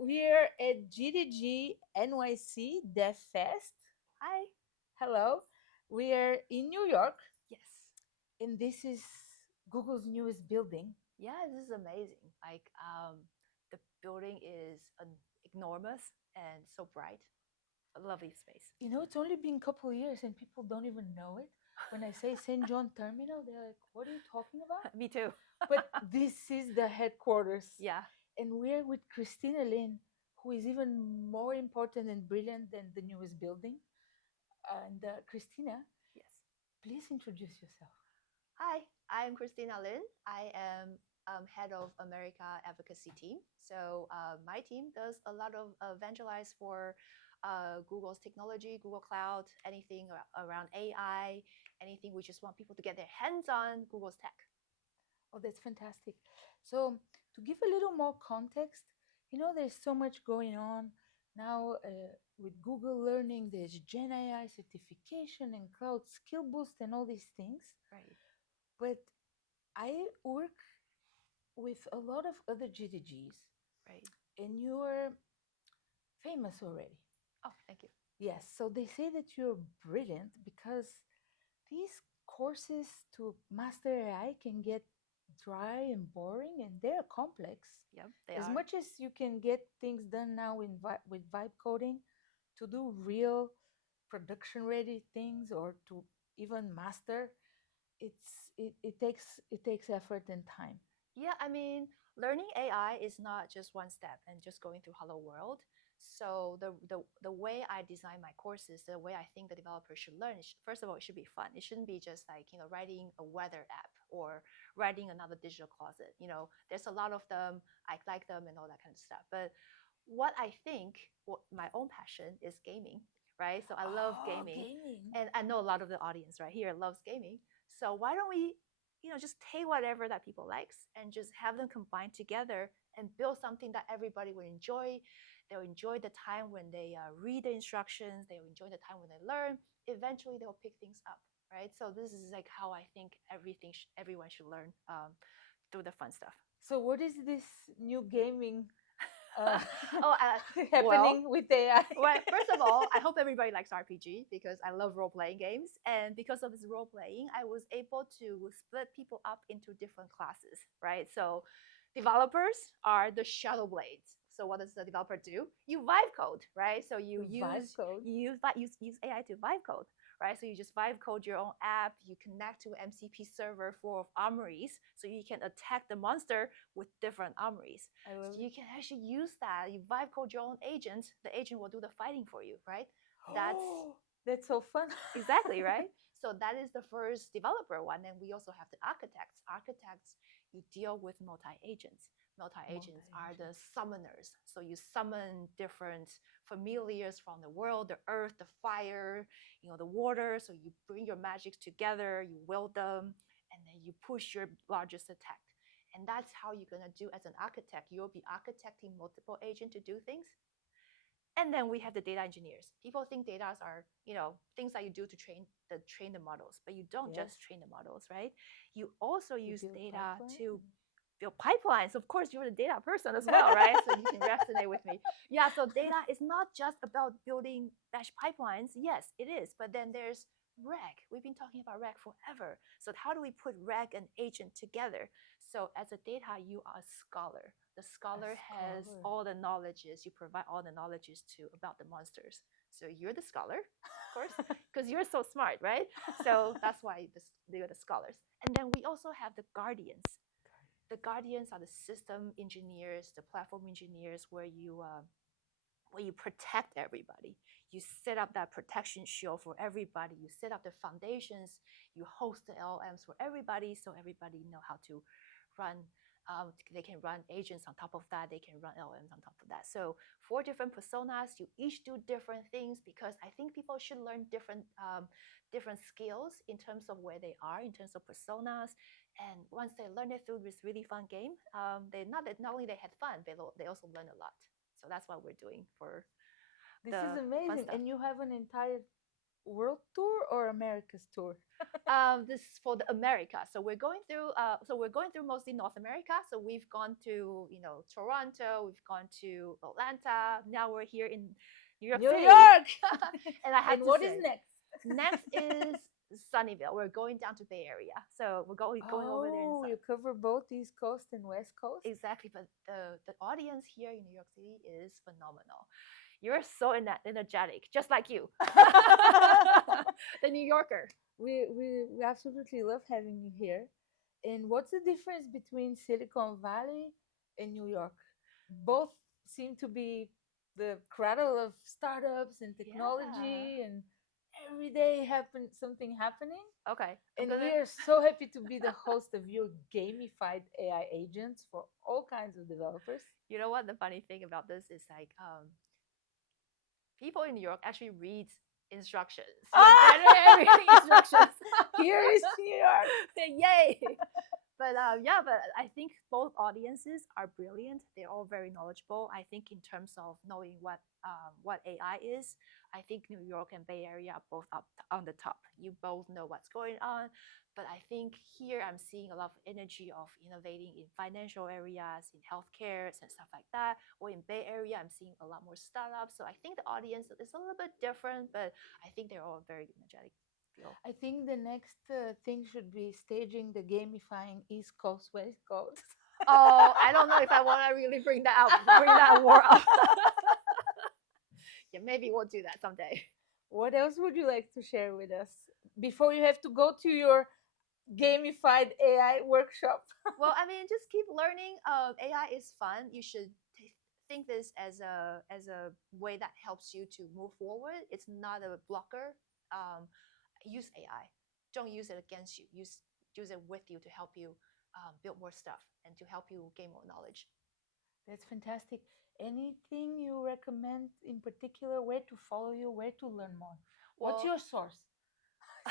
We're at GDG NYC Dev Fest. Hi. Hello. We're in New York, Yes. and this is Google's newest building. Yeah, this is amazing. The building is enormous and so bright. A lovely space. It's only been a couple of years, and people don't even know it. When I say St. John Terminal, they're like, "What are you talking about?" Me too. But this is the headquarters, Yeah. and we're with Christina Lin, who is even more important and brilliant than the newest building. And Christina, Yes. please introduce yourself. Hi, I'm Christina Lin. I am head of America advocacy team. So my team does a lot of evangelize for Google's technology, Google Cloud, anything around AI, anything we just want people to get their hands on Google's tech. Oh, that's fantastic. So, to give a little more context, there's so much going on now with Google Learning. There's Gen AI certification and cloud skill boost and all these things. Right. But I work with a lot of other GDGs, Right. and you're famous already. Oh, thank you. Yes, so they say that you're brilliant because these courses to master AI can get dry and boring, and they're complex. Yep, they As are. much as you can get things done now with vibe coding, to do real production ready things or to even master, it takes effort and time. Yeah, I mean, learning AI is not just one step and just going through Hello World. So the way I design my courses, the way I think the developer should learn, first of all, it should be fun. It shouldn't be just like, writing a weather app or writing another digital closet. There's a lot of them. I like them and all that kind of stuff. But what I think, what my own passion is gaming, right? So I love Oh, gaming, gaming. and I know a lot of the audience right here loves gaming. So why don't we just take whatever that people likes and just have them combined together and build something that everybody will enjoy. They'll enjoy the time when they read the instructions. They'll enjoy the time when they learn. Eventually, they'll pick things up, right? So this is like how I think everyone should learn through the fun stuff. So, what is this new gaming uh, Oh, well, happening with AI? well, first of all, I hope everybody likes RPG because I love role playing games. And because of this role playing, I was able to split people up into different classes, right? So, developers are the Shadowblades. So, what does the developer do? You vibe code, right? So, you Vibe use code. you use, use AI to vibe code, right? So, you just vibe code your own app, you connect to an MCP server full of armories so you can attack the monster with different armories. I love So it. you can actually use that. You vibe code your own agent. The agent will do the fighting for you, right? That's Oh, that's so fun. exactly right. So that is the first developer one. And we also have the architects. Architects, you deal with multi-agents. Multi-agents are the Multi-agents. summoners. So you summon different familiars from the world, the earth, the fire, the water. So you bring your magics together, you wield them, and then you push your largest attack. And that's how you're gonna do as an architect. You'll be architecting multiple agents to do things. And then we have the data engineers. People think data are, things that you do to train the models, but you don't just Yes. train the models, right? You also You use build data pipeline. to build pipelines. Of course, you're the data person as well, right? So you can resonate with me. Yeah, so data is not just about building batch pipelines. Yes, it is, but then there's RAG. We've been talking about RAG forever. So how do we put RAG and agent together? So as a data, you are a scholar. The A scholar has scholar. all the knowledges. You provide all the knowledges to about the monsters. So you're the scholar, of course, because you're so smart, right? So that's why they're the scholars. And then we also have the guardians. The guardians are the system engineers, the platform engineers, where you protect everybody. You set up that protection shield for everybody. You set up the foundations. You host the LLMs for everybody, so everybody know how to run. They can run agents on top of that. They can run LLMs on top of that. So 4 different personas. You each do different things because I think people should learn different skills in terms of where they are in terms of personas. And once they learn it through this really fun game, not only they had fun, they also learn a lot. So that's what we're doing for This is the fun amazing. stuff. And you have an entire world tour or America's tour? This is for the America. So we're going through. So we're going through mostly North America. So we've gone to Toronto. We've gone to Atlanta. Now we're here in New York New City. York. And I have And to what is say, next? next is Sunnyvale. We're going down to Bay Area. So we're going over there in Oh, you cover both East Coast and West Coast? exactly. But the audience here in New York City is phenomenal. You're so energetic, just like you, the New Yorker. We absolutely love having you here. And what's the difference between Silicon Valley and New York? Both seem to be the cradle of startups and Yeah. technology, and every day happen something happening. Okay, I'm And we gonna. are so happy to be the host of your gamified AI agents for all kinds of developers. You know what? The funny thing about this is like, people in New York actually read instructions. You're better at reading instructions. Here is New York. Yay! But yeah, but I think both audiences are brilliant. They're all very knowledgeable. I think in terms of knowing what AI is, I think New York and Bay Area are both up on the top. You both know what's going on. But I think here I'm seeing a lot of energy of innovating in financial areas, in healthcare and stuff like that. Or in Bay Area, I'm seeing a lot more startups. So I think the audience is a little bit different, but I think they're all very energetic. Feel. I think the next thing should be staging the gamifying East Coast, West Coast. Oh, I don't know if I want to really bring that up, bring that war up. Yeah, maybe we'll do that someday. What else would you like to share with us before you have to go to your gamified AI workshop? Well, I mean, just keep learning. AI is fun. You should think this as a way that helps you to move forward. It's not a blocker. Use AI. Don't use it against you. Use it with you to help you build more stuff and to help you gain more knowledge. That's fantastic. Anything you recommend in particular? Where to follow you? Where to learn more? What's Well, your source?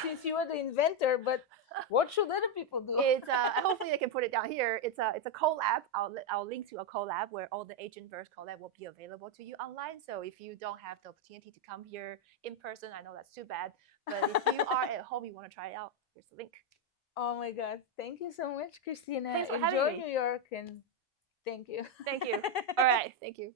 Since you are the inventor, but what should other people do? it's hopefully I can put it down here. It's a collab. I'll link to a collab where all the Agentverse collab will be available to you online. So if you don't have the opportunity to come here in person, I know that's too bad. But if you are at home, you want to try it out, here's the link. Oh my God. Thank you so much, Christina. Thanks for having Enjoy me. New York and thank you. Thank you. All right. Thank you.